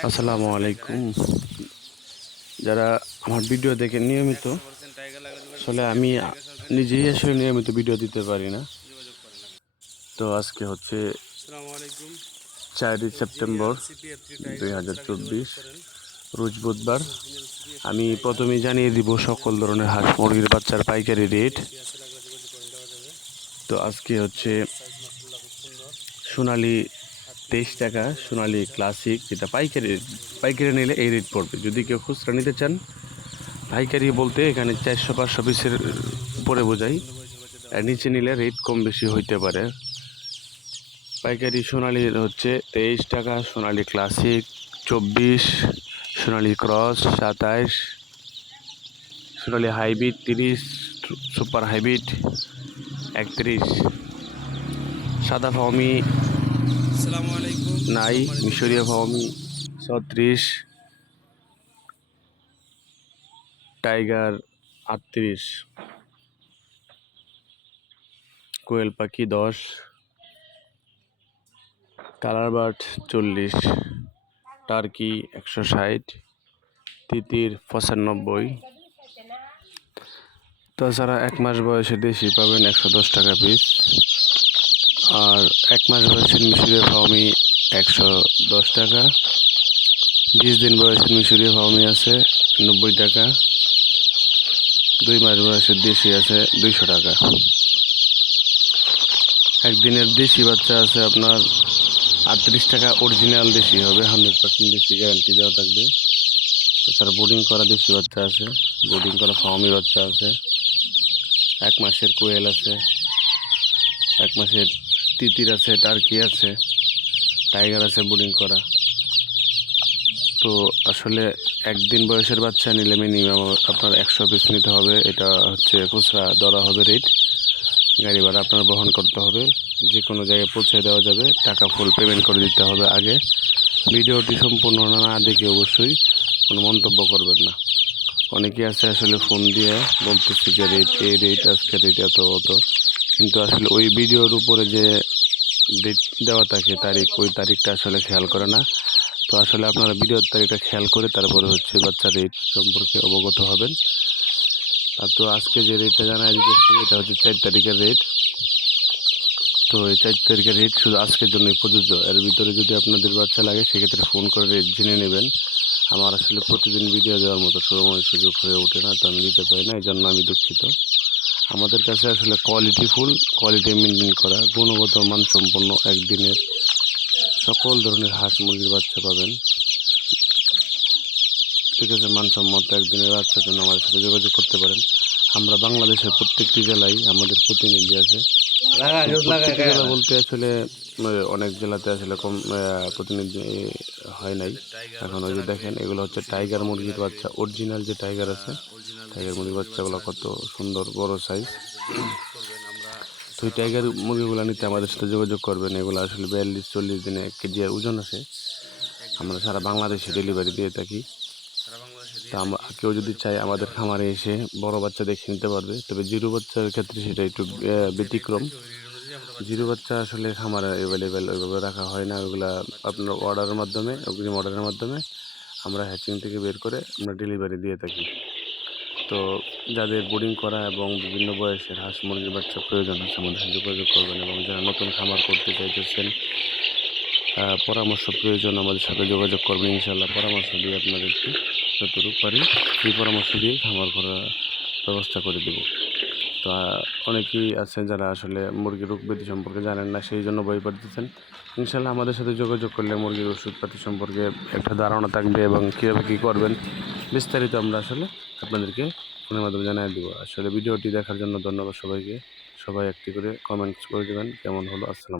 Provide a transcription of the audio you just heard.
আসসালামু আলাইকুম। যারা আমার ভিডিও দেখে নিয়মিত, আসলে আমি নিজেই আসলে নিয়মিত ভিডিও দিতে পারি না। তো আজকে হচ্ছে 4 সেপ্টেম্বর 2024, রোজ বুধবার। আমি প্রথমেই জানিয়ে দিব সকল ধরনের হাঁস মুরগির বাচ্চার পাইকারি রেট। তো আজকে হচ্ছে সোনালি 23 টাকা, সোনালি ক্লাসিক, যেটা পাইকারি নিলে এই রেট পড়বে। যদি কেউ খুচরা নিতে চান, পাইকারি বলতে এখানে 400-500 পিসের উপরে বোঝাই, আর নিচে নিলে রেট কম বেশি হইতে পারে। পাইকারি সোনালি হচ্ছে 23 টাকা, সোনালি ক্লাসিক 24, সোনালি ক্রস 27, সোনালি হাইব্রিড 30, সুপার হাইব্রিড 31, সাদা ফাউমি নাই, মিশরীয় ফাউমি 36, টাইগার 38, কোয়েল পাখি 10, কালার বার্ড 40, টার্কি 160, তিতির 95। তাছাড়া 1 মাস বয়সে দেশি পাবেন 110 টাকা পিস, আর 1 মাস বয়সের মিশরীয় ফাউমি 110 টাকা, 20 দিন বয়সের মিশরীয় ফাউমি আছে 90 টাকা, 2 মাস বয়সের দেশি আছে 200 টাকা। একদিনের দেশি বাচ্চা আছে আপনার 38 টাকা, অরিজিনাল দেশি হবে, 100% দেশি গ্যারান্টি দেওয়া থাকবে। তাছাড়া বোর্ডিং করা দেশি বাচ্চা আছে, বোর্ডিং করা ফার্মি বাচ্চা আছে, 1 মাসের কোয়েল আছে, 1 মাসের তিতির আছে, টার্কি আছে, টাইগার আছে বোর্ডিং করা। তো আসলে একদিন বয়সের বাচ্চা নিলে মিনিমাম আপনার 100 পিস নিতে হবে। এটা হচ্ছে খুচরা ধরা হবে রেট, গাড়ি ভাড়া আপনার বহন করতে হবে, যে কোনো জায়গায় পৌঁছে দেওয়া যাবে, টাকা ফুল পেমেন্ট করে দিতে হবে আগে। ভিডিওটি সম্পূর্ণ না দেখে অবশ্যই কোনো মন্তব্য করবেন না। অনেকে আছে আসলে ফোন দিয়ে বলতেছে যে রেট এই রেট, আজকে রেট এত অত, কিন্তু আসলে ওই ভিডিওর উপরে যে ডেট দেওয়া থাকে তারিখ, ওই তারিখটা আসলে খেয়াল করে না। তো আসলে আপনারা ভিডিওর তারিখটা খেয়াল করে তারপরে হচ্ছে বাচ্চার রেট সম্পর্কে অবগত হবেন। আর তো আজকে যে রেটটা জানাই দিতেছি, এটা হচ্ছে 4 তারিখের রেট। তো এই 4 তারিখের রেট শুধু আজকের জন্যই প্রযোজ্য। এর ভিতরে যদি আপনাদের বাচ্চা লাগে সেক্ষেত্রে ফোন করে রেট জেনে নেবেন। আমার আসলে প্রতিদিন ভিডিও দেওয়ার মতো সময় সুযোগ হয়ে ওঠে না, তো আমি দিতে পারি না, এই জন্য আমি দুঃখিত। আমাদের কাছে আসলে কোয়ালিটি মেনটেন করা, গুণগত মানসম্পন্ন একদিনের সকল ধরনের হাঁস মুরগির বাচ্চা পাবেন। ঠিক আছে, মানসম্মত একদিনের বাচ্চার জন্য আমাদের সাথে যোগাযোগ করতে পারেন। আমরা বাংলাদেশের প্রত্যেকটি জেলায় আমাদের প্রতিনিধি আছে। প্রত্যেকটি জেলা বলতে আসলে অনেক জেলাতে আসলে কম প্রতিনিধি হয় নাই। এখন ওই যে দেখেন, এগুলো হচ্ছে টাইগার মুরগির বাচ্চা, অরিজিনাল যে টাইগার আছে, টাইগার মুরগির বাচ্চাগুলো কত সুন্দর বড় সাইজ। তো এই টাইগার মুরগিগুলো নিতে আমাদের সাথে যোগাযোগ করবেন। এগুলো আসলে 42-40 দিনে 1 কেজি ওজন আসে। আমরা সারা বাংলাদেশে ডেলিভারি দিয়ে থাকি। তা আমরা কেউ যদি চায় আমাদের খামারে এসে বড় বাচ্চা দেখে নিতে পারবে, তবে জিরো বাচ্চার ক্ষেত্রে সেটা একটু ব্যতিক্রম। জিরো বাচ্চা আসলে খামারে অ্যাভেলেবেল ওইভাবে রাখা হয় না, ওইগুলা আপনার অর্ডারের মাধ্যমে, অগ্রিম অর্ডারের মাধ্যমে আমরা হ্যাচিং থেকে বের করে আমরা ডেলিভারি দিয়ে থাকি। তো যাদের বোর্ডিং করা এবং বিভিন্ন বয়সের হাঁস মুরগির বাচ্চা প্রয়োজন আছে আমাদের সাথে যোগাযোগ করবেন, এবং যারা নতুন খামার করতে চাইতেছেন, পরামর্শ প্রয়োজন, আমাদের সাথে যোগাযোগ করবেন। ইনশাল্লাহ পরামর্শ দিয়ে আপনাদেরকে যতটুকু পারি সেই পরামর্শ দিয়ে খামার করার ব্যবস্থা করে দেব। তো অনেকেই আছেন যারা আসলে মুরগির রোগ ব্যাধি সম্পর্কে জানেন না, সেই জন্য ভয় পাচ্ছেন। ইনশাল্লাহ আমাদের সাথে যোগাযোগ করলে মুরগির ওষুধপাতি সম্পর্কে একটা ধারণা থাকবে, এবং কীভাবে কী করবেন বিস্তারিত আমরা আসলে আপনাদেরকে ফোনের মাধ্যমে জানিয়ে দেবো। আসলে ভিডিওটি দেখার জন্য ধন্যবাদ সবাইকে। সবাই একটি করে কমেন্টস করে দেবেন কেমন হলো। আসসালাম।